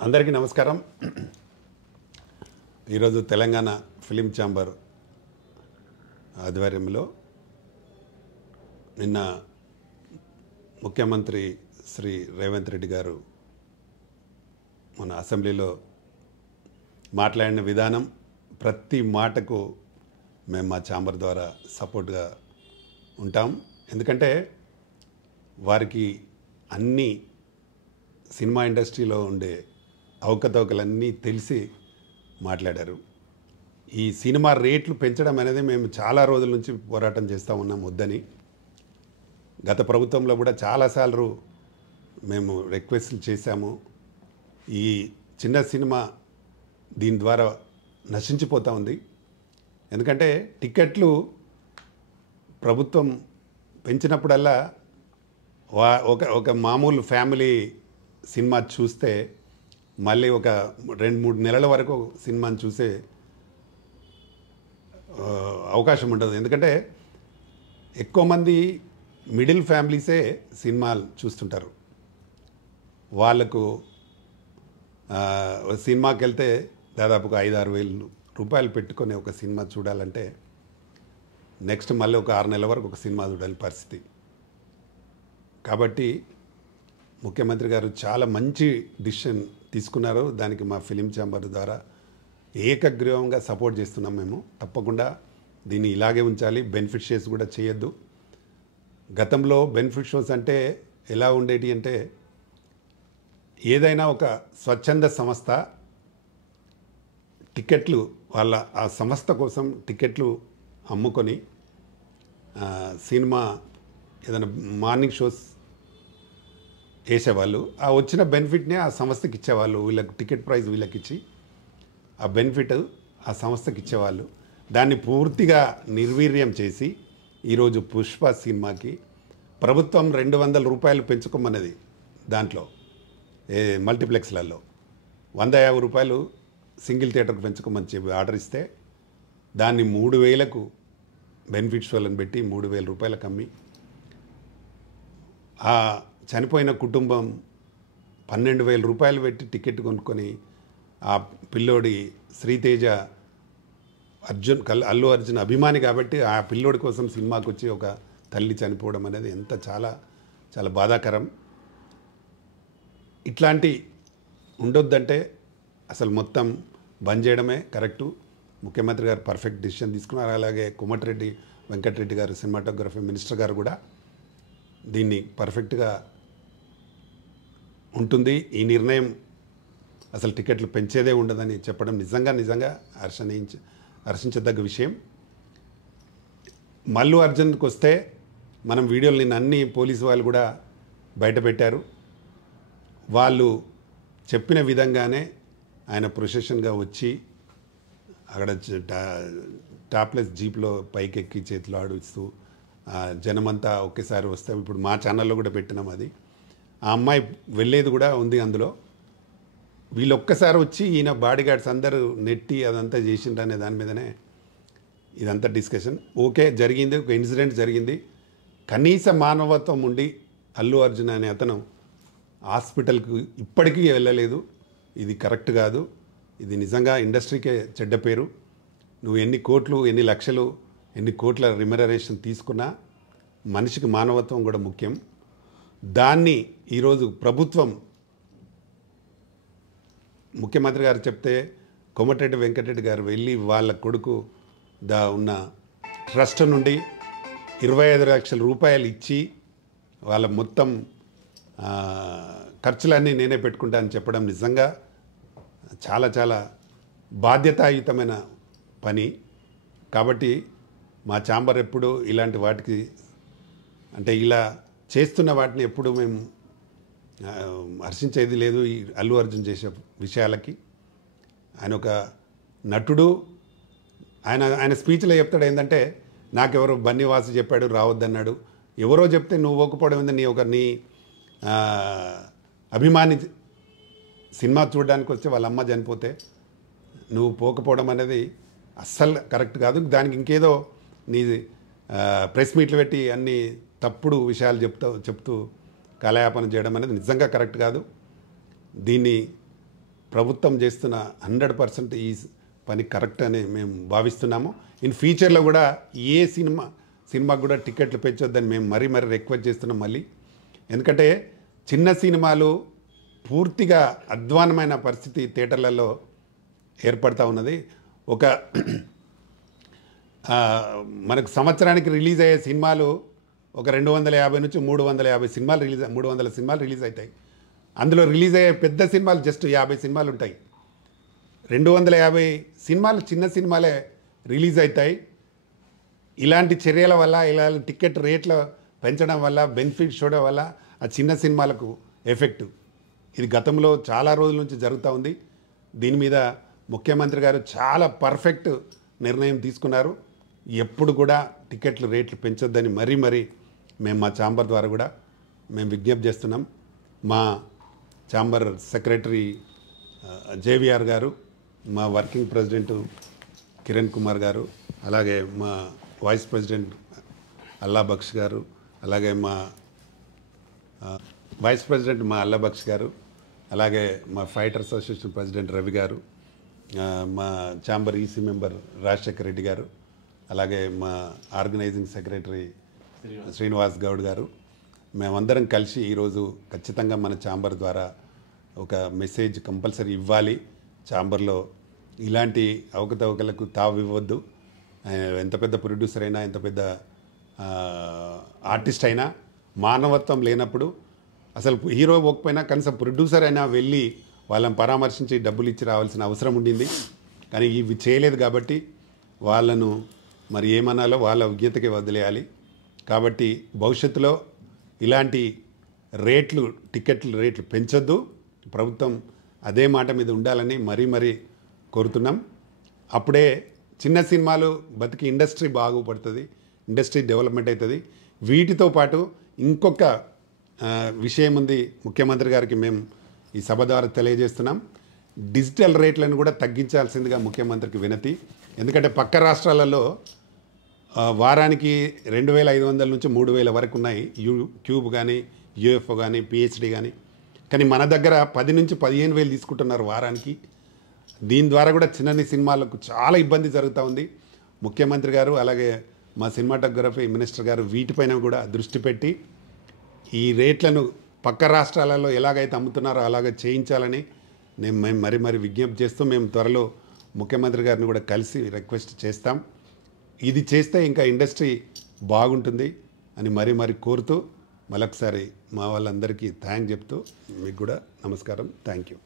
అందరికీ నమస్కారం. ఈరోజు తెలంగాణ ఫిలిం ఛాంబర్ ఆధ్వర్యంలో నిన్న ముఖ్యమంత్రి శ్రీ రేవంత్ రెడ్డి గారు మన అసెంబ్లీలో మాట్లాడిన విధానం, ప్రతి మాటకు మేము మా ఛాంబర్ ద్వారా సపోర్ట్గా ఉంటాం. ఎందుకంటే వారికి అన్ని సినిమా ఇండస్ట్రీలో ఉండే అవకతవకలన్నీ తెలిసి మాట్లాడారు. ఈ సినిమా రేట్లు పెంచడం అనేది మేము చాలా రోజుల నుంచి పోరాటం చేస్తూ ఉన్నాం వద్దని. గత ప్రభుత్వంలో కూడా చాలాసార్లు మేము రిక్వెస్ట్లు చేశాము. ఈ చిన్న సినిమా దీని ద్వారా నశించిపోతూ ఉంది. ఎందుకంటే టికెట్లు ప్రభుత్వం పెంచినప్పుడల్లా ఒక మామూలు ఫ్యామిలీ సినిమా చూస్తే మళ్ళీ ఒక 2-3 నెలల వరకు సినిమాని చూసే అవకాశం ఉండదు. ఎందుకంటే ఎక్కువ మంది మిడిల్ ఫ్యామిలీసే సినిమాలు చూస్తుంటారు. వాళ్ళకు సినిమాకి వెళ్తే దాదాపుగా 5-6 వేలు రూపాయలు పెట్టుకొని ఒక సినిమా చూడాలంటే నెక్స్ట్ మళ్ళీ ఒక 6 నెలల వరకు ఒక సినిమా చూడాలి పరిస్థితి. కాబట్టి ముఖ్యమంత్రి గారు చాలా మంచి డిసిషన్ తీసుకున్నారు. దానికి మా ఫిలిం ఛాంబర్ ద్వారా ఏకగ్రీవంగా సపోర్ట్ చేస్తున్నాం. మేము తప్పకుండా దీన్ని ఇలాగే ఉంచాలి. బెనిఫిట్ షోస్ కూడా చేయొద్దు. గతంలో బెనిఫిట్ షోస్ అంటే ఎలా ఉండేటి అంటే, ఏదైనా ఒక స్వచ్ఛంద సంస్థ టికెట్లు వాళ్ళ ఆ సంస్థ కోసం టికెట్లు అమ్ముకొని సినిమా ఏదైనా మార్నింగ్ షోస్ వేసేవాళ్ళు. ఆ వచ్చిన బెనిఫిట్ని ఆ సంస్థకి ఇచ్చేవాళ్ళు. వీళ్ళకి టికెట్ ప్రైస్ వీళ్ళకి ఇచ్చి ఆ బెనిఫిట్ ఆ సంస్థకి ఇచ్చేవాళ్ళు. దాన్ని పూర్తిగా నిర్వీర్యం చేసి ఈరోజు పుష్ప సినిమాకి ప్రభుత్వం 200 రూపాయలు పెంచుకోమన్నది. దాంట్లో మల్టీప్లెక్స్లలో 150 రూపాయలు సింగిల్ థియేటర్కి పెంచుకోమని చెప్పి ఆర్డర్ ఇస్తే దాన్ని 3000కు బెనిఫిట్ షోలను పెట్టి 3000 రూపాయలకు అమ్మి ఆ చనిపోయిన కుటుంబం 12,000 రూపాయలు పెట్టి టికెట్ కొనుక్కొని ఆ పిల్లోడి శ్రీతేజ అల్లు అర్జున్ అభిమాని కాబట్టి ఆ పిల్లోడి కోసం సినిమాకి వచ్చి ఒక తల్లి చనిపోవడం అనేది ఎంత చాలా చాలా బాధాకరం. ఇట్లాంటి ఉండొద్దంటే అసలు మొత్తం బంద్ చేయడమే కరెక్టు. ముఖ్యమంత్రి గారు పర్ఫెక్ట్ డిసిషన్ తీసుకున్నారు. అలాగే కోమటిరెడ్డి వెంకటరెడ్డి గారు సినిమాటోగ్రఫీ మినిస్టర్ గారు కూడా దీన్ని పర్ఫెక్ట్గా ఉంటుంది. ఈ నిర్ణయం అసలు టికెట్లు పెంచేదే ఉండదని చెప్పడం నిజంగా హర్షించదగ్గ విషయం. మల్లు అర్జున్కి వస్తే మనం వీడియోలు నిన్న అన్ని పోలీసు వాళ్ళు కూడా బయటపెట్టారు. వాళ్ళు చెప్పిన విధంగానే ఆయన ప్రొసెషన్గా వచ్చి అక్కడ టాప్లెస్ జీప్లో పైకెక్కి చేతులు ఆడిస్తూ జనమంతా ఒకేసారి వస్తే, ఇప్పుడు మా ఛానల్లో కూడా పెట్టినాం అది. ఆ అమ్మాయి వెళ్ళేది కూడా ఉంది అందులో. వీళ్ళు ఒక్కసారి వచ్చి ఈయన బాడీ గార్డ్స్ అందరూ నెట్టి అదంతా చేసిండ్రనే దాని మీదనే ఇదంతా డిస్కషన్. ఓకే, జరిగింది, ఒక ఇన్సిడెంట్ జరిగింది. కనీస మానవత్వం ఉండి అల్లు అర్జున్ అనే అతను హాస్పిటల్కి ఇప్పటికీ వెళ్ళలేదు. ఇది కరెక్ట్ కాదు. ఇది నిజంగా ఇండస్ట్రీకే చెడ్డ పేరు. నువ్వు ఎన్ని కోట్లు, ఎన్ని లక్షలు, ఎన్ని కోట్ల రిమ్యునరేషన్ తీసుకున్నా మనిషికి మానవత్వం కూడా ముఖ్యం. దాన్ని ఈరోజు ప్రభుత్వం, ముఖ్యమంత్రి గారు చెప్తే కోమటిరెడ్డి వెంకటరెడ్డి గారు వెళ్ళి వాళ్ళ కొడుకు ఉన్న ట్రస్ట్ నుండి 25 లక్షల రూపాయలు ఇచ్చి వాళ్ళ మొత్తం ఖర్చులన్నీ నేనే పెట్టుకుంటా అని చెప్పడం నిజంగా చాలా చాలా బాధ్యతాయుతమైన పని. కాబట్టి మా ఛాంబర్ ఎప్పుడు ఇలాంటి వాటికి, అంటే ఇలా చేస్తున్న వాటిని ఎప్పుడు మేము హర్షించేది లేదు. ఈ అల్లు అర్జున్ చేసే విషయాలకి ఆయన ఒక నటుడు. ఆయన స్పీచ్లో చెప్తాడు ఏంటంటే, నాకెవరో బన్నీవాసు చెప్పాడు రావద్దన్నాడు. ఎవరో చెప్తే నువ్వు ఒకపోవడం ఏంది? నీ అభిమాని సినిమా చూడడానికి వస్తే వాళ్ళ అమ్మ చనిపోతే నువ్వు పోకపోవడం అనేది అస్సలు కరెక్ట్ కాదు. దానికి ఇంకేదో నీ ప్రెస్ మీట్లు పెట్టి అన్ని తప్పుడు విషయాలు చెప్తూ కాలయాపన చేయడం అనేది నిజంగా కరెక్ట్ కాదు. దీన్ని ప్రభుత్వం చేస్తున్న 100% ఈ పని కరెక్ట్ అని మేము భావిస్తున్నాము. ఇన్ ఫ్యూచర్లో కూడా ఏ సినిమాకు కూడా టికెట్లు పెంచొద్దని మేము మరీ రిక్వెస్ట్ చేస్తున్నాం మళ్ళీ. ఎందుకంటే చిన్న సినిమాలు పూర్తిగా అధ్వానమైన పరిస్థితి థియేటర్లలో ఏర్పడుతూ ఉన్నది. ఒక మనకు సంవత్సరానికి రిలీజ్ అయ్యే సినిమాలు ఒక 250 నుంచి 350 సినిమాలు 300 సినిమాలు రిలీజ్ అవుతాయి. అందులో రిలీజ్ అయ్యే పెద్ద సినిమాలు జస్ట్ 50 సినిమాలు ఉంటాయి. 250 సినిమాలు చిన్న సినిమాలే రిలీజ్ అవుతాయి. ఇలాంటి చర్యల వల్ల, ఇలాంటి టికెట్ రేట్లు పెంచడం వల్ల, బెనిఫిట్ చూడడం వల్ల ఆ చిన్న సినిమాలకు ఎఫెక్ట్. ఇది గతంలో చాలా రోజుల నుంచి జరుగుతూ ఉంది. దీని మీద ముఖ్యమంత్రి గారు చాలా పర్ఫెక్ట్ నిర్ణయం తీసుకున్నారు. ఎప్పుడు కూడా టికెట్లు రేట్లు పెంచొద్దని మరీ మేము మా ఛాంబర్ ద్వారా కూడా మేము విజ్ఞప్తి చేస్తున్నాం. మా ఛాంబర్ సెక్రటరీ జేవిఆర్ గారు, మా వర్కింగ్ ప్రెసిడెంట్ కిరణ్ కుమార్ గారు, అలాగే మా వైస్ ప్రెసిడెంట్ అల్లా బక్ష్ గారు, అలాగే మా వైస్ ప్రెసిడెంట్ అల్లా బక్ష్ గారు, అలాగే మా ఫైటర్ అసోసియేషన్ ప్రెసిడెంట్ రవి గారు, మా chamber EC member Rajasekhar Reddy గారు, అలాగే మా ఆర్గనైజింగ్ సెక్రటరీ శ్రీనివాస్ గౌడ్ గారు, మేమందరం కలిసి ఈరోజు ఖచ్చితంగా మన ఛాంబర్ ద్వారా ఒక మెసేజ్ కంపల్సరీ ఇవ్వాలి. ఛాంబర్లో ఇలాంటి అవకతవకలకు తావివ్వద్దు. ఎంత పెద్ద ప్రొడ్యూసర్ అయినా, ఎంత పెద్ద ఆర్టిస్ట్ అయినా మానవత్వం లేనప్పుడు, అసలు హీరో పోకపోయినా కనీసం ప్రొడ్యూసర్ అయినా వెళ్ళి వాళ్ళని పరామర్శించి డబ్బులు ఇచ్చి రావాల్సిన అవసరం ఉండింది. కానీ ఇవి చేయలేదు కాబట్టి వాళ్ళను మరి ఏమనాలో వాళ్ళ విజ్ఞతకి వదిలేయాలి. కాబట్టి భవిష్యత్తులో ఇలాంటి టికెట్ల రేట్లు పెంచొద్దు. ప్రభుత్వం అదే మాట మీద ఉండాలని మరీ కోరుతున్నాం. అప్పుడే చిన్న సినిమాలు బతికి ఇండస్ట్రీ బాగుపడుతుంది, ఇండస్ట్రీ డెవలప్మెంట్ అవుతుంది. వీటితో పాటు ఇంకొక విషయం ఉంది, ముఖ్యమంత్రి గారికి మేము ఈ సభ ద్వారా తెలియజేస్తున్నాం. డిజిటల్ రేట్లను కూడా తగ్గించాల్సిందిగా ముఖ్యమంత్రికి వినతి. ఎందుకంటే పక్క రాష్ట్రాలలో వారానికి 2500 నుంచి 3000 వరకు ఉన్నాయి, క్యూబ్ కానీ, యూఎఫ్ఓ కానీ, పిహెచ్డి కానీ. కానీ మన దగ్గర 10 నుంచి 15,000 తీసుకుంటున్నారు వారానికి. దీని ద్వారా కూడా చిన్న సినిమాలకు చాలా ఇబ్బంది జరుగుతూ ఉంది. ముఖ్యమంత్రి గారు అలాగే మా సినిమాటోగ్రఫీ మినిస్టర్ గారు వీటిపైన కూడా దృష్టి పెట్టి ఈ రేట్లను పక్క రాష్ట్రాలలో ఎలాగైతే అమ్ముతున్నారో అలాగే చేయించాలని మేము మరీ విజ్ఞప్తి చేస్తూ మేము త్వరలో ముఖ్యమంత్రి గారిని కూడా కలిసి రిక్వెస్ట్ చేస్తాం. ఇది చేస్తే ఇంకా ఇండస్ట్రీ బాగుంటుంది అని మరీ కోరుతూ మరొకసారి మా వాళ్ళందరికీ థ్యాంక్ చెప్తూ మీకు కూడా నమస్కారం. Thank you.